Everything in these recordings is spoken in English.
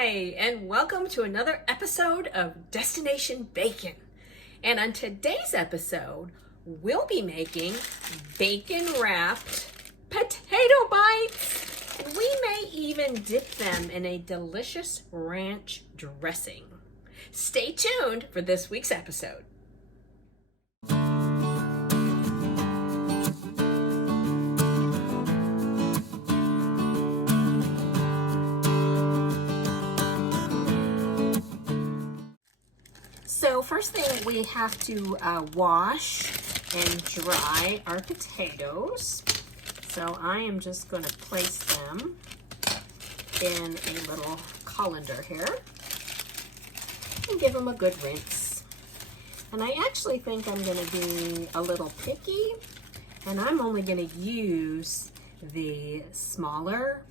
Hi, and welcome to another episode of Destination Bacon. And on today's episode, we'll be making bacon-wrapped potato bites. And we may even dip them in a delicious ranch dressing. Stay tuned for this week's episode. So first thing, we have to wash and dry our potatoes. So I am just going to place them in a little colander here and give them a good rinse. And I actually think I'm going to be a little picky, and I'm only going to use the smaller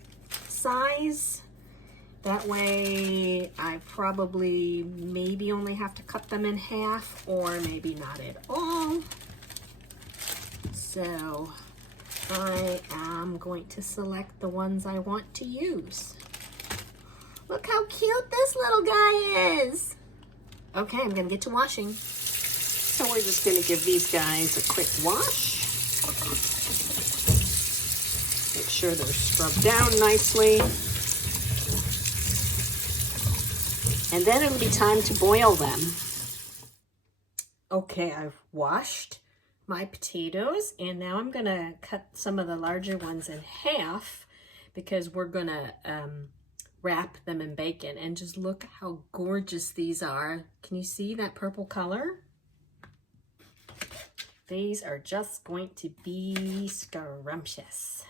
size. That way I probably maybe only have to cut them in half, or maybe not at all. So I am going to select the ones I want to use. Look how cute this little guy is. Okay, I'm gonna get to washing. So we're just gonna give these guys a quick wash. Make sure they're scrubbed down nicely. And then it'll be time to boil them. Okay, I've washed my potatoes, and now I'm gonna cut some of the larger ones in half because we're gonna wrap them in bacon. And just look how gorgeous these are. Can you see that purple color? These are just going to be scrumptious.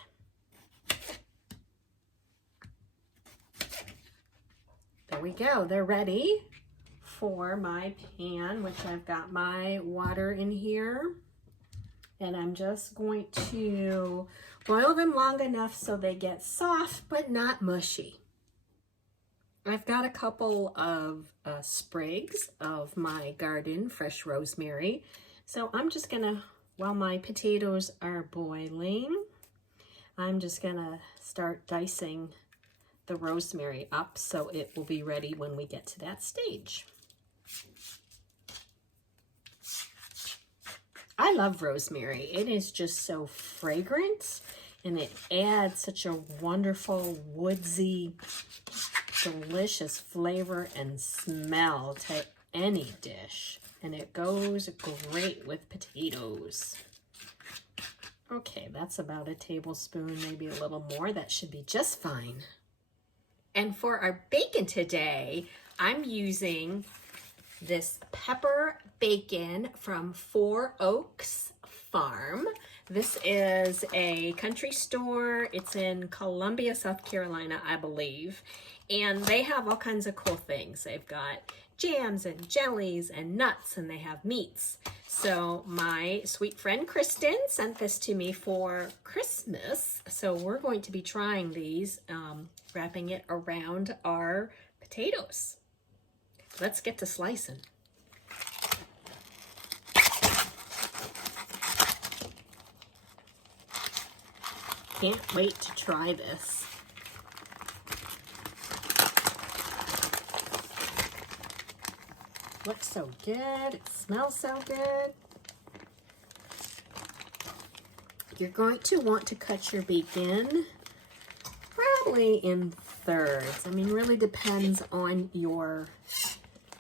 There we go, they're ready for my pan, which I've got my water in here. And I'm just going to boil them long enough so they get soft, but not mushy. I've got a couple of sprigs of my garden fresh rosemary. So I'm just gonna, while my potatoes are boiling, I'm just gonna start dicing the rosemary up so it will be ready when we get to that stage. I love rosemary. It is just so fragrant, and it adds such a wonderful woodsy, delicious flavor and smell to any dish, and it goes great with potatoes. Okay, that's about a tablespoon, maybe a little more. That should be just fine. And for our bacon today, I'm using this pepper bacon from 4 Oaks Farm. This is a country store. It's in Columbia, South Carolina, I believe. And they have all kinds of cool things. They've got jams and jellies and nuts, and they have meats. So my sweet friend Kristen sent this to me for Christmas. So we're going to be trying these, wrapping it around our potatoes. Let's get to slicing. Can't wait to try this. Looks so good. It smells so good. You're going to want to cut your bacon probably in thirds. I mean, really depends on your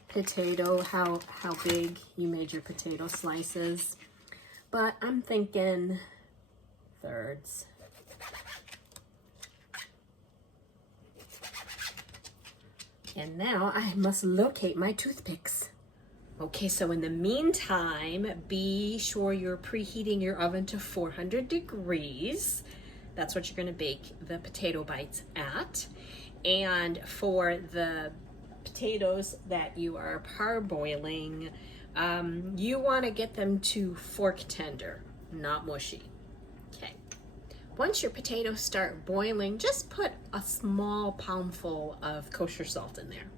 potato, how big you made your potato slices. But I'm thinking thirds. And now I must locate my toothpicks. Okay, so in the meantime, be sure you're preheating your oven to 400 degrees. That's what you're gonna bake the potato bites at. And for the potatoes that you are parboiling, you wanna get them to fork tender, not mushy. Okay. Once your potatoes start boiling, just put a small poundful of kosher salt in there.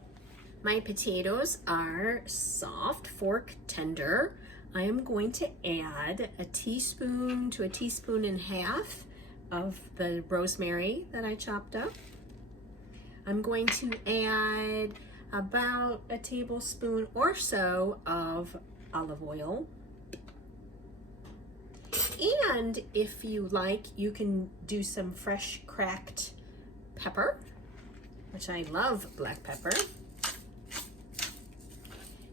My potatoes are soft, fork tender. I am going to add a teaspoon to a teaspoon and a half of the rosemary that I chopped up. I'm going to add about a tablespoon or so of olive oil. And if you like, you can do some fresh cracked pepper, which I love black pepper.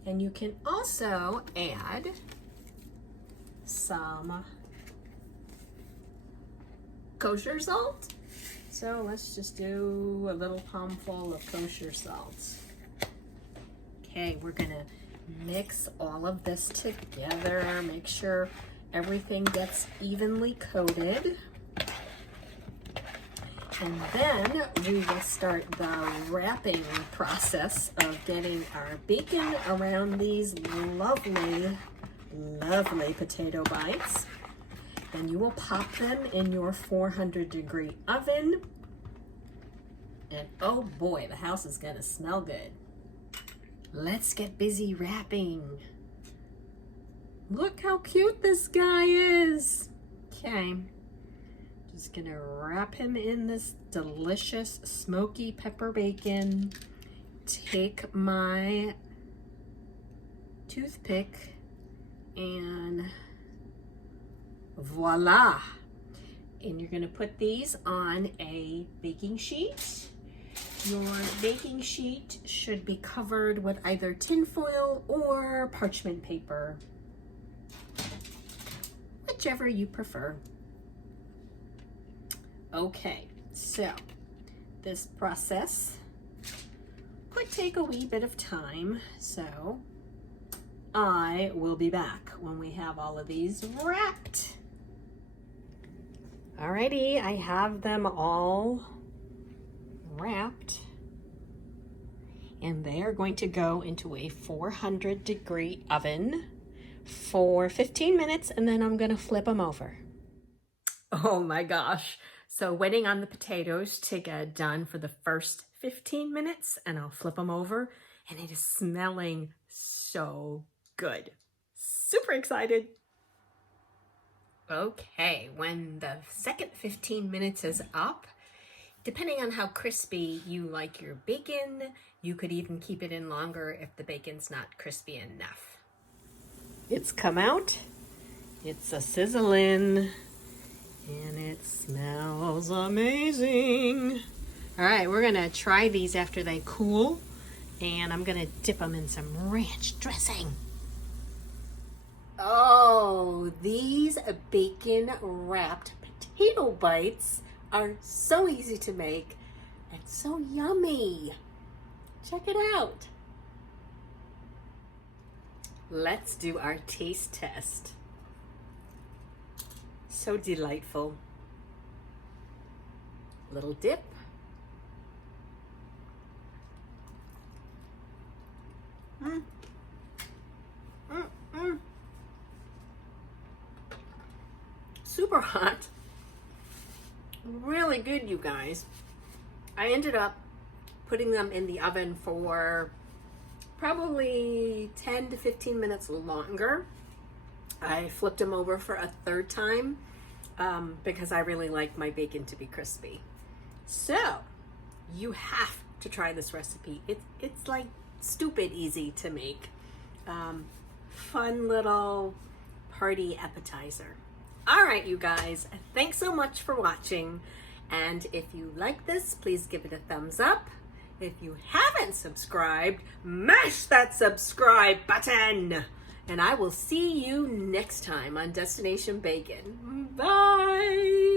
And you can also add some kosher salt. So let's just do a little palmful of kosher salt. Okay, we're gonna mix all of this together, make sure everything gets evenly coated. And then we will start the wrapping process of getting our bacon around these lovely, lovely potato bites. And you will pop them in your 400-degree oven. And oh boy, the house is gonna smell good. Let's get busy wrapping. Look how cute this guy is. Okay, just gonna wrap him in this delicious smoky pepper bacon. Take my toothpick and voila. And you're gonna put these on a baking sheet. Your baking sheet should be covered with either tin foil or parchment paper, whichever you prefer. Okay, so this process could take a wee bit of time, so I will be back when we have all of these wrapped. Alrighty, I have them all wrapped, and they are going to go into a 400-degree oven for 15 minutes, and then I'm gonna flip them over. Oh my gosh. So waiting on the potatoes to get done for the first 15 minutes, and I'll flip them over, and it is smelling so good. Super excited. Okay, when the second 15 minutes is up, depending on how crispy you like your bacon, you could even keep it in longer if the bacon's not crispy enough. It's come out, it's a sizzling, and it smells amazing. All right, we're gonna try these after they cool, and I'm gonna dip them in some ranch dressing. Oh, these bacon wrapped potato bites are so easy to make and so yummy. Check it out. Let's do our taste test. So delightful. Little dip. Super hot. Really good, you guys. I ended up putting them in the oven for probably 10 to 15 minutes longer. I flipped them over for a third time because I really like my bacon to be crispy. So you have to try this recipe. It's like stupid easy to make. Fun little party appetizer. All right, you guys, thanks so much for watching. And if you like this, please give it a thumbs up. If you haven't subscribed, mash that subscribe button. And I will see you next time on Destination Bacon. Bye.